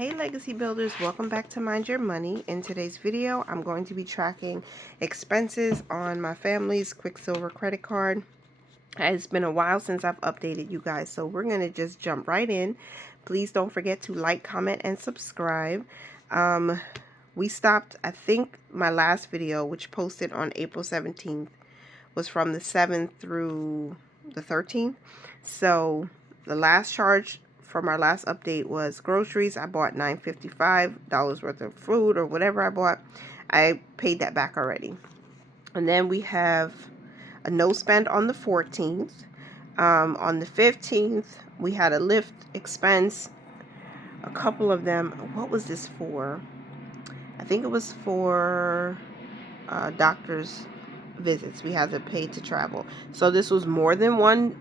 Hey legacy builders, welcome back to Mind Your Money. In today's video, I'm going to be tracking expenses on my family's Quicksilver credit card. It's been a while since I've updated you guys, so we're going to just jump right in. Please don't forget to like, comment, and subscribe. We stopped, I think my last video, which posted on April 17th, was from the 7th through the 13th. So the last charge from our last update was groceries. I bought $9.55 worth of food or whatever I bought. I paid that back already. And then we have a no spend on the 14th. On the 15th, we had a Lyft expense. A couple of them. What was this for? I think it was for doctor's visits. We had to pay to travel. So this was more than one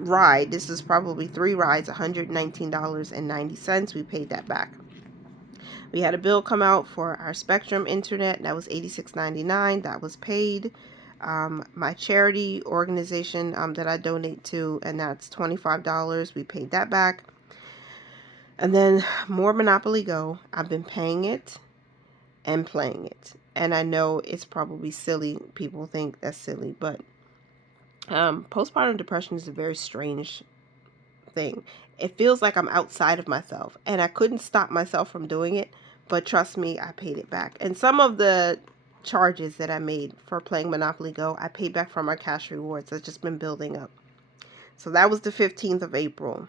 ride. This is probably 3 rides, $119.90. We paid that back. We had a bill come out for our Spectrum internet. That was $86.99. That was paid. My charity organization that I donate to, and that's $25. We paid that back. And then more Monopoly Go. I've been paying it and playing it. And I know it's probably silly. People think that's silly, but postpartum depression is a very strange thing. It feels like I'm outside of myself, and I couldn't stop myself from doing it, but trust me, I paid it back. And some of the charges that I made for playing Monopoly Go, I paid back from our cash rewards. That's just been building up. So that was the 15th of April.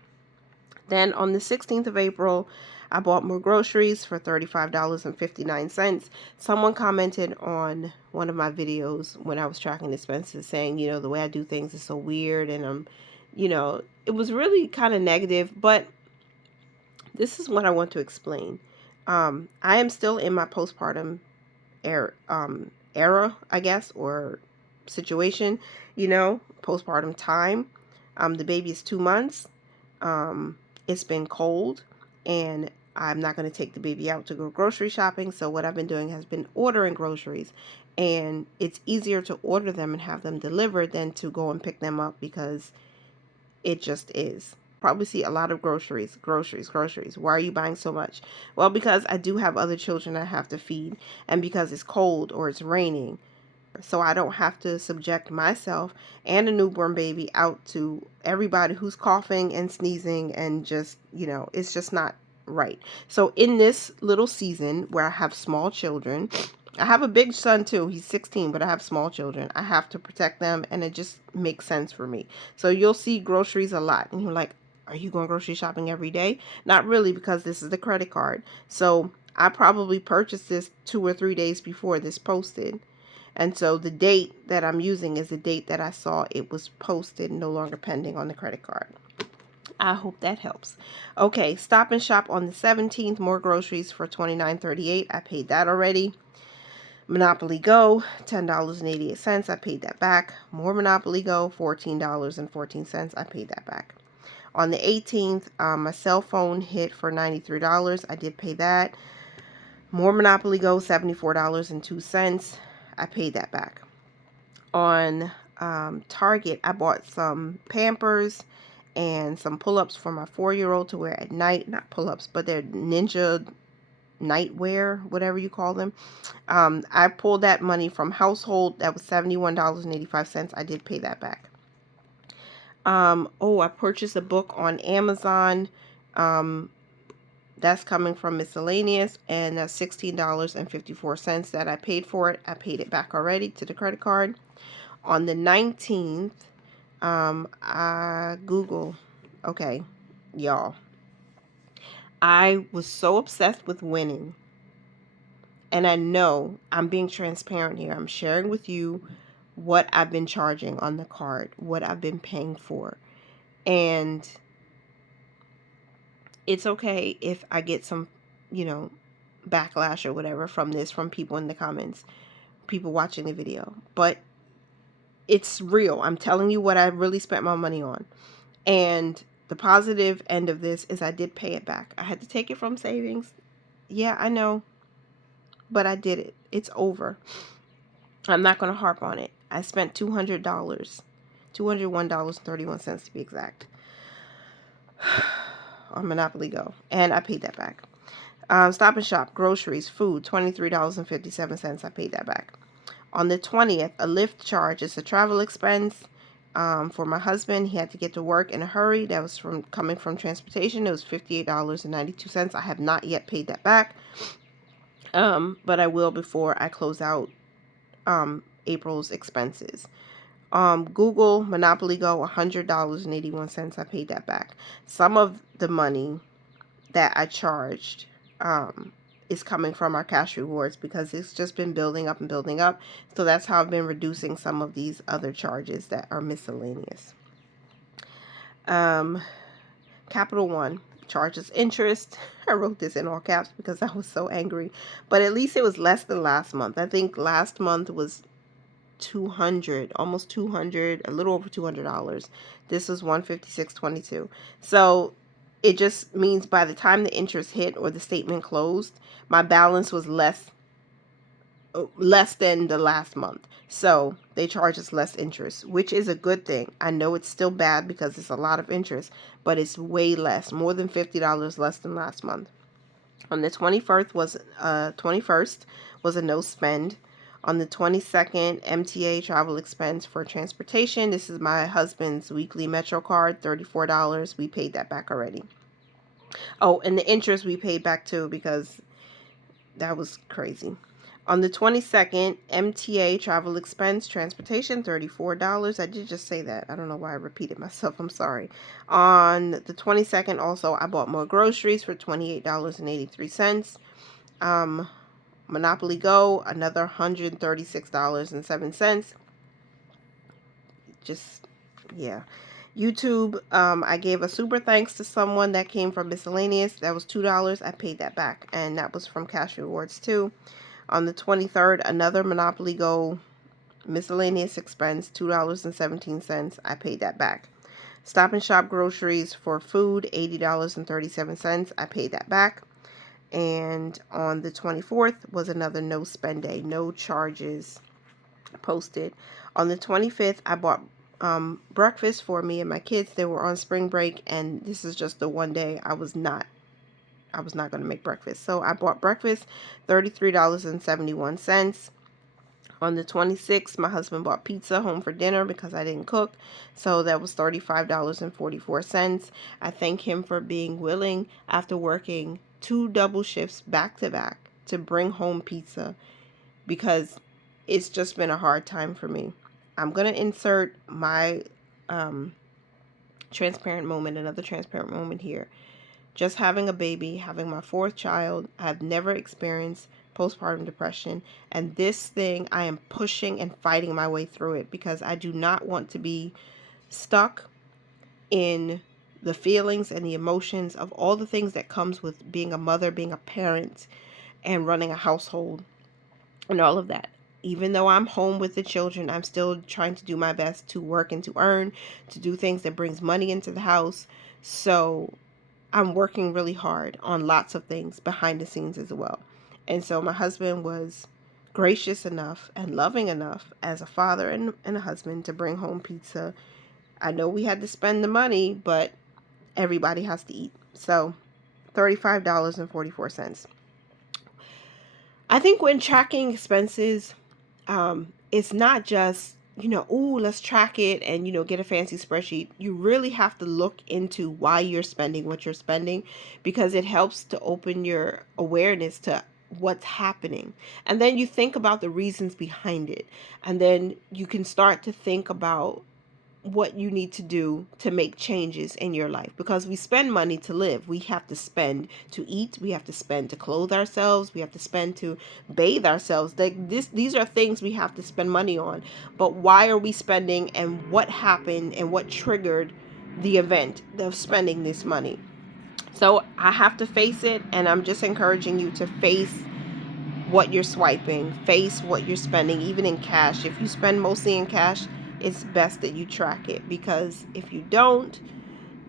Then on the 16th of April, I bought more groceries for $35.59. Someone commented on one of my videos when I was tracking expenses saying, the way I do things is so weird, and it was really kind of negative, but this is what I want to explain. I am still in my postpartum era, I guess, or situation, postpartum time. The baby is 2 months. It's been cold, and I'm not going to take the baby out to go grocery shopping. So what I've been doing has been ordering groceries, and it's easier to order them and have them delivered than to go and pick them up, because it just is. Probably see a lot of groceries. Why are you buying so much? Well, because I do have other children I have to feed, and because it's cold or it's raining. So I don't have to subject myself and a newborn baby out to everybody who's coughing and sneezing, and just, it's just not right. So in this little season where I have small children, I have a big son too. He's 16, but I have small children. I have to protect them, and it just makes sense for me. So you'll see groceries a lot, and you're like, are you going grocery shopping every day? Not really, because this is the credit card. So I probably purchased this 2 or 3 days before this posted. And so the date that I'm using is the date that I saw it was posted, no longer pending on the credit card. I hope that helps. Okay, Stop and Shop on the 17th, more groceries for $29.38. I paid that already. Monopoly Go, $10.88. I paid that back. More Monopoly Go, $14.14. I paid that back. On the 18th, my cell phone hit for $93. I did pay that. More Monopoly Go, $74.02. I paid that back. On Target, I bought some Pampers and some pull-ups for my 4-year-old to wear at night. Not pull-ups, but they're ninja nightwear, whatever you call them. I pulled that money from household. That was $71.85. I did pay that back. I purchased a book on Amazon. That's coming from miscellaneous, and that's $16.54 that I paid for it. I paid it back already to the credit card. On the 19th, okay, y'all. I was so obsessed with winning, and I know I'm being transparent here. I'm sharing with you what I've been charging on the card, what I've been paying for, and it's okay if I get some, backlash or whatever from this, from people in the comments, people watching the video, but it's real. I'm telling you what I really spent my money on. And the positive end of this is I did pay it back. I had to take it from savings. Yeah, I know, but I did it. It's over. I'm not going to harp on it. I spent $200, $201.31 to be exact, on Monopoly Go, and I paid that back. Stop and Shop, groceries, food, $23.57. I paid that back. On the 20th, a Lyft charge. It's a travel expense for my husband. He had to get to work in a hurry. That was coming from transportation. It was $58.92. I have not yet paid that back, but I will before I close out April's expenses. Google, Monopoly Go, $100.81. I paid that back. Some of the money that I charged is coming from our cash rewards because it's just been building up and building up. So that's how I've been reducing some of these other charges that are miscellaneous. Capital One charges interest. I wrote this in all caps because I was so angry, but at least it was less than last month. I think last month was 200, almost 200, a little over $200. This was 156.22. So it just means by the time the interest hit or the statement closed, my balance was less than the last month. So they charge us less interest, which is a good thing. I know it's still bad because it's a lot of interest, but it's way less, more than $50 less than last month. On the 21st was a no spend. On the 22nd, MTA travel expense for transportation. This is my husband's weekly Metro card, $34. We paid that back already. Oh, and the interest we paid back too because that was crazy. On the 22nd, MTA travel expense transportation, $34. I did just say that. I don't know why I repeated myself. I'm sorry. On the 22nd, also, I bought more groceries for $28.83. Monopoly Go, another $136.07. Just, yeah. YouTube, I gave a super thanks to someone that came from miscellaneous. That was $2. I paid that back, and that was from cash rewards too. On the 23rd, another Monopoly Go miscellaneous expense, $2.17. I paid that back. Stop and Shop groceries for food, $80.37. I paid that back. And on the 24th was another no spend day, no charges posted. On the 25th, I bought breakfast for me and my kids. They were on spring break, and this is just the one day I was not going to make breakfast. So I bought breakfast, $33.71. On the 26th, my husband bought pizza home for dinner because I didn't cook. So that was $35.44. I thank him for being willing, after working 2 double shifts back to back, to bring home pizza because it's just been a hard time for me. I'm going to insert my transparent moment, another transparent moment here. Just having a baby, having my 4th child, I've never experienced postpartum depression, and this thing I am pushing and fighting my way through it because I do not want to be stuck in the feelings and the emotions of all the things that comes with being a mother, being a parent, and running a household and all of that. Even though I'm home with the children, I'm still trying to do my best to work and to earn, to do things that brings money into the house. So I'm working really hard on lots of things behind the scenes as well. And so my husband was gracious enough and loving enough as a father and a husband to bring home pizza. I know we had to spend the money, but everybody has to eat. So $35.44. I think when tracking expenses, it's not just, let's track it and, get a fancy spreadsheet. You really have to look into why you're spending what you're spending, because it helps to open your awareness to what's happening. And then you think about the reasons behind it. And then you can start to think about what you need to do to make changes in your life, because we spend money to live. We have to spend to eat, we have to spend to clothe ourselves, we have to spend to bathe ourselves. These are things we have to spend money on. But why are we spending, and what happened, and what triggered the event of spending this money? So I have to face it, and I'm just encouraging you to face what you're swiping, face what you're spending, even in cash. If you spend mostly in cash, it's best that you track it, because if you don't,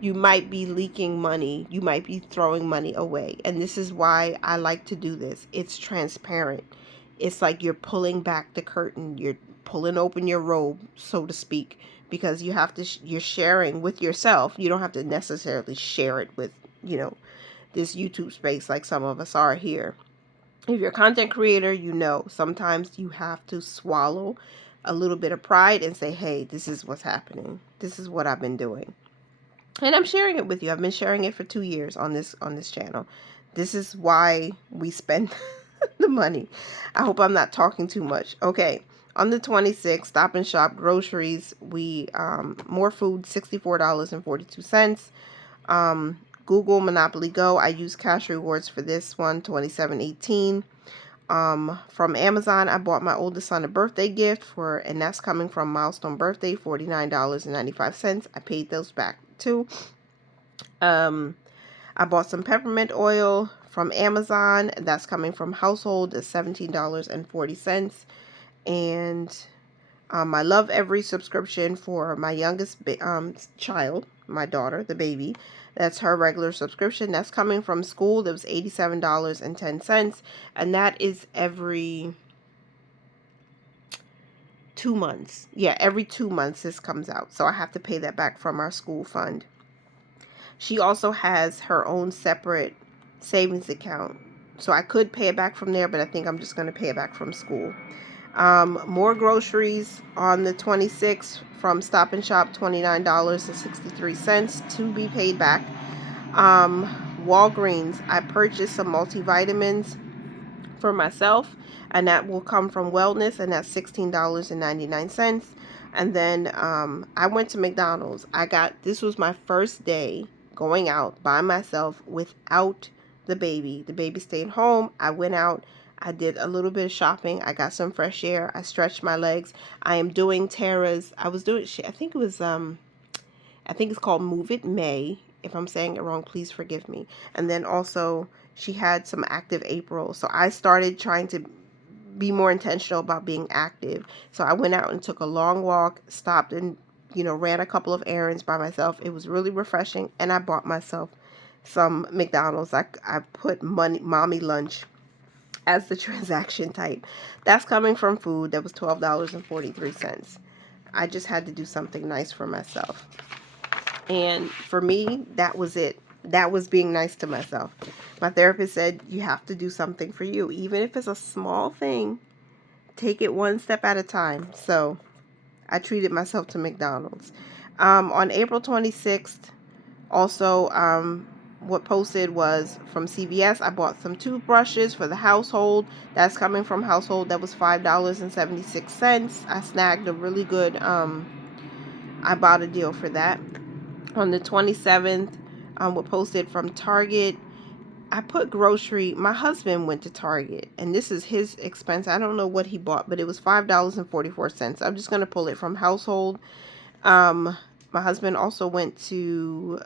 you might be leaking money. You might be throwing money away. And this is why I like to do this. It's transparent. It's like you're pulling back the curtain. You're pulling open your robe, so to speak, because you have to, you're sharing with yourself. You don't have to necessarily share it with, this YouTube space like some of us are here. If you're a content creator, you know sometimes you have to swallow a little bit of pride and say, hey, this is what's happening. This is what I've been doing. And I'm sharing it with you. I've been sharing it for 2 years on this channel. This is why we spend the money. I hope I'm not talking too much. Okay. On the 26th, Stop and Shop groceries, we more food, $64.42. Google Monopoly Go, I use cash rewards for this one, $27.18. From Amazon, I bought my oldest son a birthday gift and that's coming from Milestone Birthday, $49.95. I paid those back too. I bought some peppermint oil from Amazon. That's coming from Household, it's $17.40. And I Love Every subscription for my youngest child, my daughter, the baby. That's her regular subscription. That's coming from school. That was $87.10. And that is every 2 months. Yeah, every 2 months this comes out. So I have to pay that back from our school fund. She also has her own separate savings account. So I could pay it back from there, but I think I'm just going to pay it back from school. More groceries on the 26th from Stop and Shop, $29.63 to be paid back. Walgreens, I purchased some multivitamins for myself, and that will come from Wellness, and that's $16.99. And then I went to McDonald's. This was my first day going out by myself without the baby. The baby stayed home. I went out. I did a little bit of shopping. I got some fresh air. I stretched my legs. I am doing Tara's. I think it was I think it's called Move It May. If I'm saying it wrong, please forgive me. And then also she had some Active April. So I started trying to be more intentional about being active. So I went out and took a long walk, stopped and, ran a couple of errands by myself. It was really refreshing. And I bought myself some McDonald's. I put mommy lunch as the transaction type. That's coming from food. That was $12.43. I just had to do something nice for myself. And for me, that was it. That was being nice to myself. My therapist said, you have to do something for you. Even if it's a small thing, take it one step at a time. So I treated myself to McDonald's. On April 26th, also, what posted was from CVS. I bought some toothbrushes for the household. That's coming from Household. That was $5.76. I snagged a really good, I bought a deal for that. On the 27th, what posted from Target. I put grocery. My husband went to Target, and this is his expense. I don't know what he bought, but it was $5.44. I'm just going to pull it from Household. My husband also went to,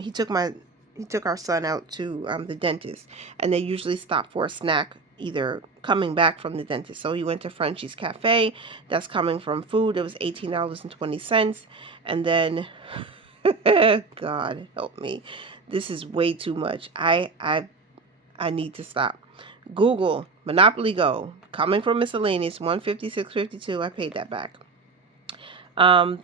he took our son out to the dentist, and they usually stop for a snack either coming back from the dentist. So he went to Frenchie's Cafe. That's coming from food. It was $18.20. And then, God help me. This is way too much. I need to stop. Google Monopoly Go, coming from miscellaneous, $156.52. I paid that back.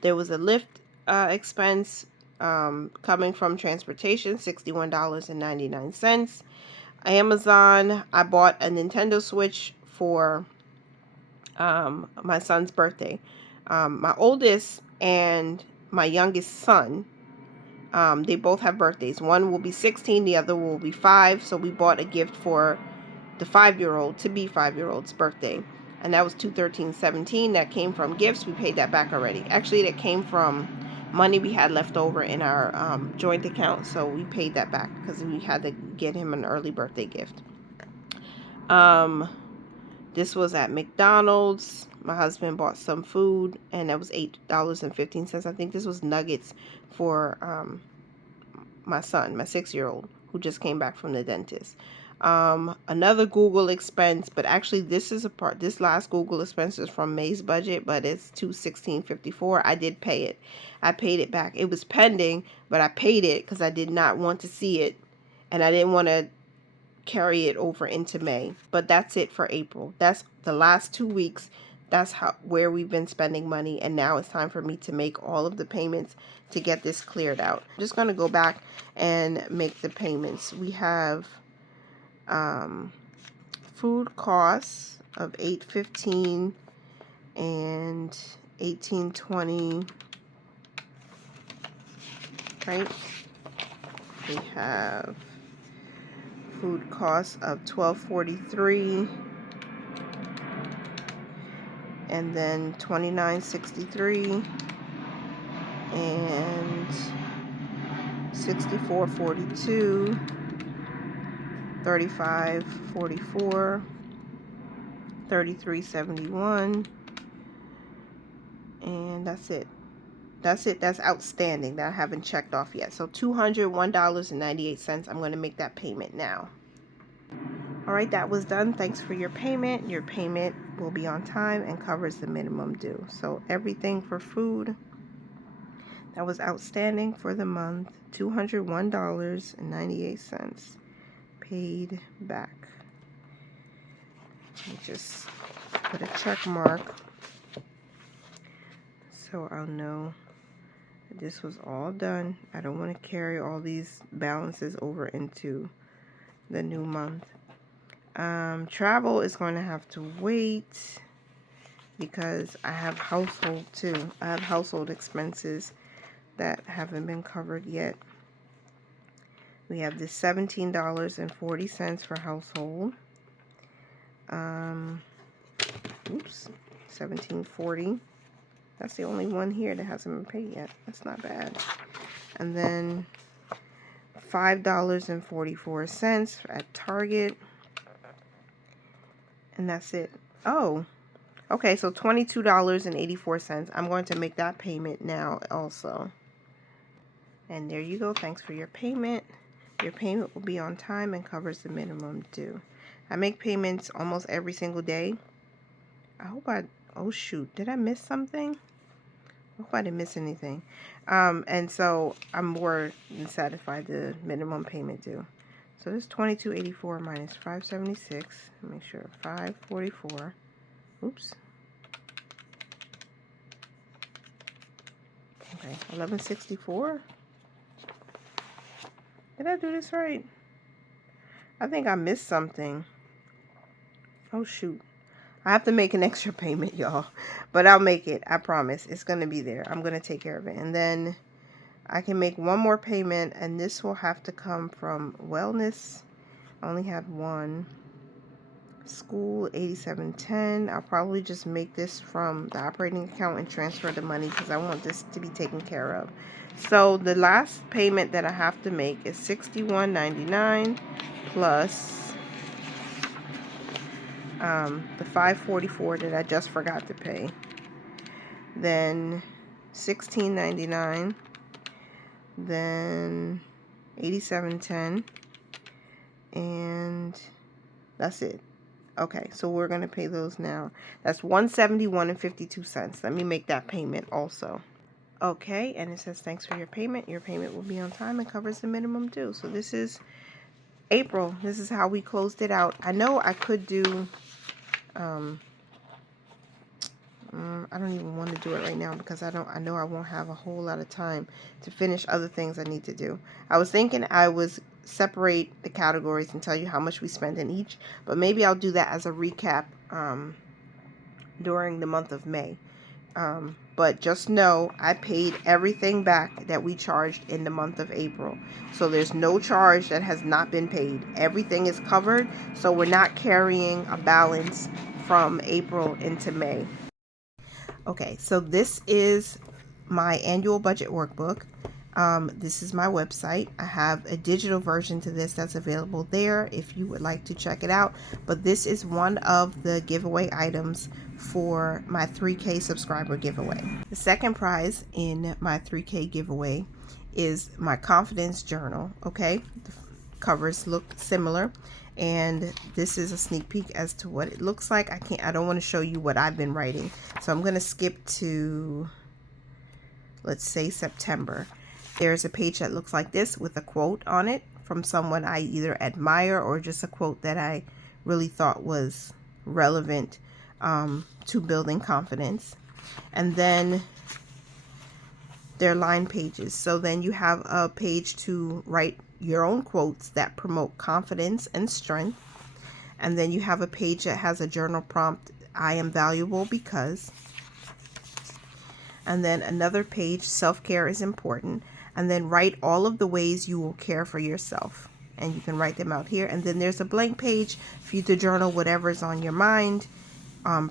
There was a Lyft expense coming from transportation, $61.99. Amazon, I bought a Nintendo Switch for my son's birthday. My oldest and my youngest son, they both have birthdays. One will be 16, the other will be 5. So we bought a gift for the 5-year-old, to-be 5-year-old's birthday. And that was $213.17. That came from gifts. We paid that back already. Actually, that came from money we had left over in our joint account. So we paid that back because we had to get him an early birthday gift. This was at McDonald's. My husband bought some food, and that was $8.15. I think this was nuggets for my son, my 6-year-old, who just came back from the dentist. Another Google expense, but actually this last Google expense is from May's budget, but it's $216.54. I did pay it. I paid it back. It was pending, but I paid it because I did not want to see it, and I didn't want to carry it over into May. But that's it for April. That's the last 2 weeks. that's where we've been spending money, and now it's time for me to make all of the payments to get this cleared out. I'm just going to go back and make the payments. We have food costs of $8.15 and $18.20, right? We have food costs of $12.43 and then $29.63 and $64.42, $35.44, $33.71, and that's it. That's outstanding that I haven't checked off yet. So $201.98. I'm going to make that payment now. All right, that was done. Thanks for your payment. Your payment will be on time and covers the minimum due. So everything for food that was outstanding for the month, $201.98 paid back. Let me just put a check mark so I'll know this was all done. I don't want to carry all these balances over into the new month. Travel is going to have to wait because I have household too. I have household expenses that haven't been covered yet. We have this $17.40 for household. Oops, $17.40. That's the only one here that hasn't been paid yet. That's not bad. And then $5.44 at Target. And that's it. Oh, okay, so $22.84. I'm going to make that payment now also. And there you go. Thanks for your payment. Your payment will be on time and covers the minimum due. I make payments almost every single day. Oh shoot, did I miss something? I hope I didn't miss anything. And so I'm more than satisfied the minimum payment due. So this $22.84 minus $5.76. Make sure $5.44. Oops. Okay, $11.64. Did I do this right? I think I missed something. Oh shoot. I have to make an extra payment, y'all. But I'll make it. I promise. It's going to be there. I'm going to take care of it. And then I can make one more payment, and this will have to come from wellness. I only have one. School, $87.10. I'll probably just make this from the operating account and transfer the money because I want this to be taken care of. So the last payment that I have to make is $61.99 plus the $5.44 that I just forgot to pay. Then $16.99. Then $87.10. And that's it. Okay, so we're going to pay those now. That's $171.52. Let me make that payment also. Okay, and it says thanks for your payment. Your payment will be on time and covers the minimum due. So this is April. This is how we closed it out. I know I could do I don't even want to do it right now because I know I won't have a whole lot of time to finish other things I need to do. I was thinking I was separate the categories and tell you how much we spend in each, but maybe I'll do that as a recap during the month of May. But just know I paid everything back that we charged in the month of April. So there's no charge that has not been paid. Everything is covered, so we're not carrying a balance from April into May. Okay, so this is my annual budget workbook. This is my website. I have a digital version to this that's available there if you would like to check it out. But this is one of the giveaway items for my 3K subscriber giveaway. The second prize in my 3K giveaway is my confidence journal. Okay, the covers look similar, and this is a sneak peek as to what it looks like. I don't want to show you what I've been writing, so I'm going to skip to, let's say, September. There's a page that looks like this with a quote on it from someone I either admire or just a quote that I really thought was relevant to building confidence. And then they're line pages. So then you have a page to write your own quotes that promote confidence and strength. And then you have a page that has a journal prompt, I am valuable because. And then another page, self-care is important. And then write all of the ways you will care for yourself. And you can write them out here. And then there's a blank page for you to journal whatever is on your mind,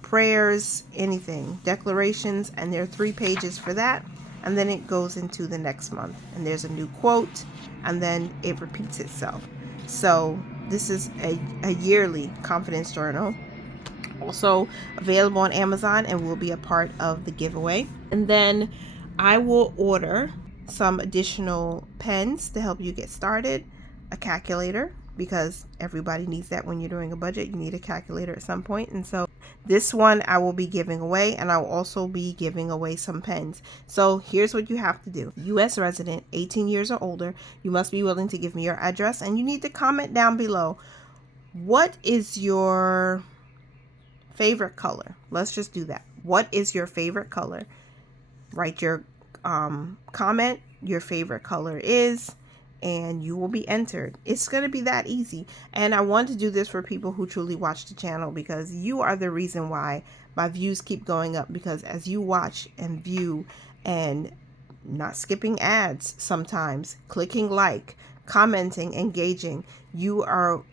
prayers, anything, declarations. And there are 3 pages for that. And then it goes into the next month. And there's a new quote. And then it repeats itself. So this is a yearly confidence journal. Also available on Amazon and will be a part of the giveaway. And then I will order some additional pens to help you get started, a calculator, because everybody needs that when you're doing a budget. You need a calculator at some point. And so this one I will be giving away, and I will also be giving away some pens. So here's what you have to do. U.S. resident, 18 years or older. You must be willing to give me your address, and you need to comment down below. What is your favorite color? Let's just do that. What is your favorite color? Write your comment, your favorite color is, and you will be entered. It's going to be that easy. And I want to do this for people who truly watch the channel, because you are the reason why my views keep going up. Because as you watch and view and not skipping ads sometimes, clicking like, commenting, engaging, you are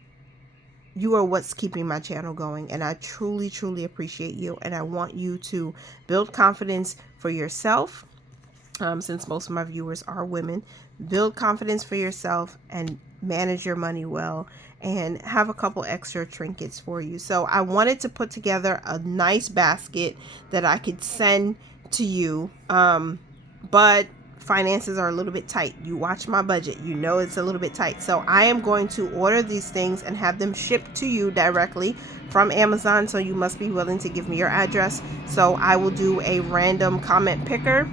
what's keeping my channel going. And I truly, truly appreciate you. And I want you to build confidence for yourself. Since most of my viewers are women, build confidence for yourself and manage your money well, and have a couple extra trinkets for you. So I wanted to put together a nice basket that I could send to you. But finances are a little bit tight. You watch my budget, you know it's a little bit tight. So I am going to order these things and have them shipped to you directly from Amazon. So you must be willing to give me your address. So I will do a random comment picker.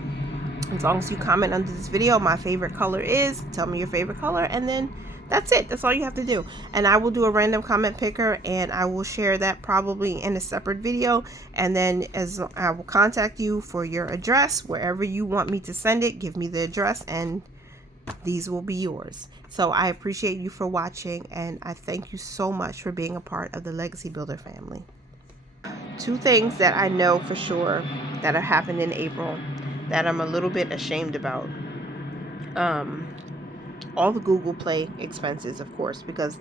As long as you comment under this video, my favorite color is, tell me your favorite color, and then that's it. That's all you have to do. And I will do a random comment picker, and I will share that probably in a separate video. And then as I will contact you for your address, wherever you want me to send it, give me the address, and these will be yours. So I appreciate you for watching, and I thank you so much for being a part of the Legacy Builder family. 2 things that I know for sure that have happened in April that I'm a little bit ashamed about. All the Google Play expenses, of course, because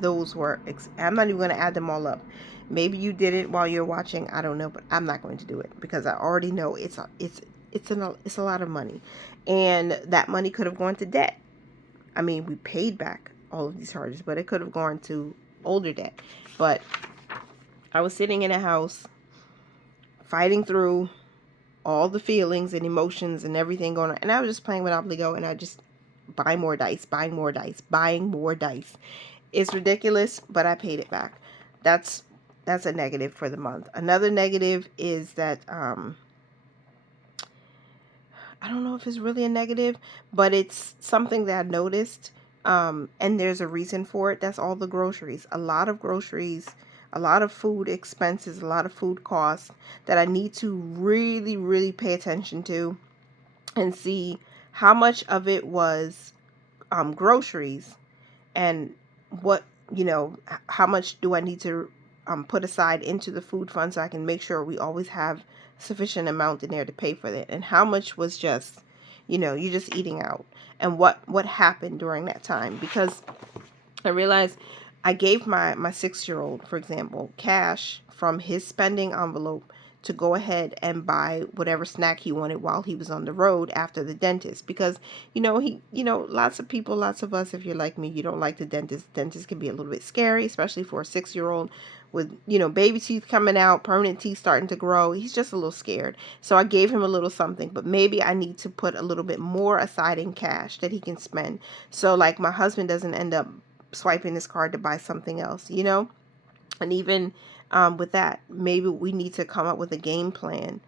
those were, I'm not even going to add them all up. Maybe you did it while you're watching, I don't know, but I'm not going to do it because I already know it's a lot of money, and that money could have gone to debt. I mean, we paid back all of these charges, but it could have gone to older debt. But I was sitting in a house fighting through all the feelings and emotions and everything going on, and I was just playing Monopoly Go, and I just buying more dice. It's ridiculous, but I paid it back. That's a negative for the month. Another negative is that I don't know if it's really a negative, but it's something that I noticed, and there's a reason for it. That's all the groceries. A lot of groceries, a lot of food expenses, a lot of food costs that I need to really, really pay attention to and see how much of it was groceries, and what, how much do I need to put aside into the food fund so I can make sure we always have sufficient amount in there to pay for it, and how much was just, you're just eating out, and what happened during that time. Because I realized I gave my 6-year-old, for example, cash from his spending envelope to go ahead and buy whatever snack he wanted while he was on the road after the dentist. Because, lots of people, lots of us, if you're like me, you don't like the dentist. Dentist can be a little bit scary, especially for a 6-year-old with, baby teeth coming out, permanent teeth starting to grow. He's just a little scared. So I gave him a little something, but maybe I need to put a little bit more aside in cash that he can spend. So like my husband doesn't end up swiping his card to buy something else, and even with that, maybe we need to come up with a game plan,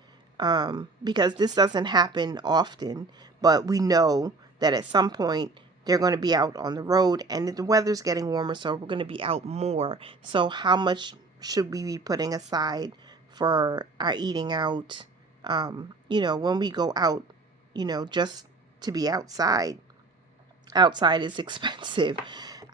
because this doesn't happen often, but we know that at some point they're going to be out on the road, and the weather's getting warmer, so we're going to be out more. So how much should we be putting aside for our eating out. You know, when we go out, you know, just to be outside. Outside is expensive.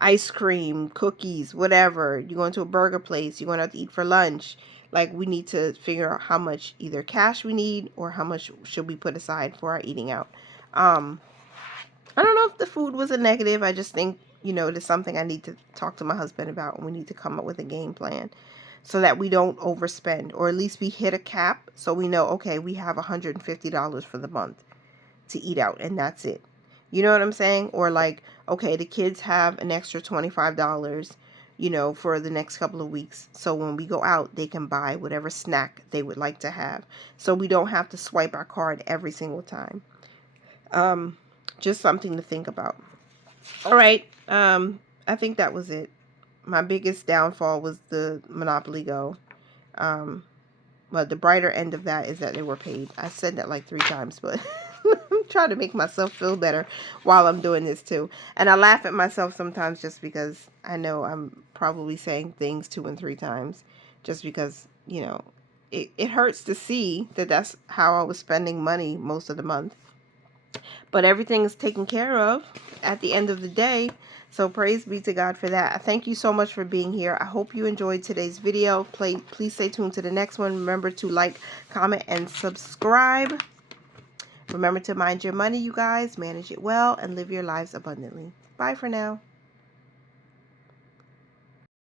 Ice cream, cookies, whatever. You're going to a burger place, you're going out to eat for lunch. Like, we need to figure out how much either cash we need or how much should we put aside for our eating out. I don't know if the food was a negative. I just think, you know, it's something I need to talk to my husband about, and we need to come up with a game plan so that we don't overspend, or at least we hit a cap so we know, okay, we have $150 for the month to eat out, and that's it. You know what I'm saying? Or like, okay, the kids have an extra $25, you know, for the next couple of weeks. So when we go out, they can buy whatever snack they would like to have. So we don't have to swipe our card every single time. Just something to think about. All right. I think that was it. My biggest downfall was the Monopoly Go. But the brighter end of that is that they were paid. I said that like 3 times, but I'm trying to make myself feel better while I'm doing this too. And I laugh at myself sometimes just because I know I'm probably saying things 2 and 3 times just because, you know, it hurts to see that that's how I was spending money most of the month. But everything is taken care of at the end of the day. So praise be to God for that. Thank you so much for being here. I hope you enjoyed today's video. Please stay tuned to the next one. Remember to like, comment, and subscribe. Remember to mind your money, you guys. Manage it well and live your lives abundantly. Bye for now.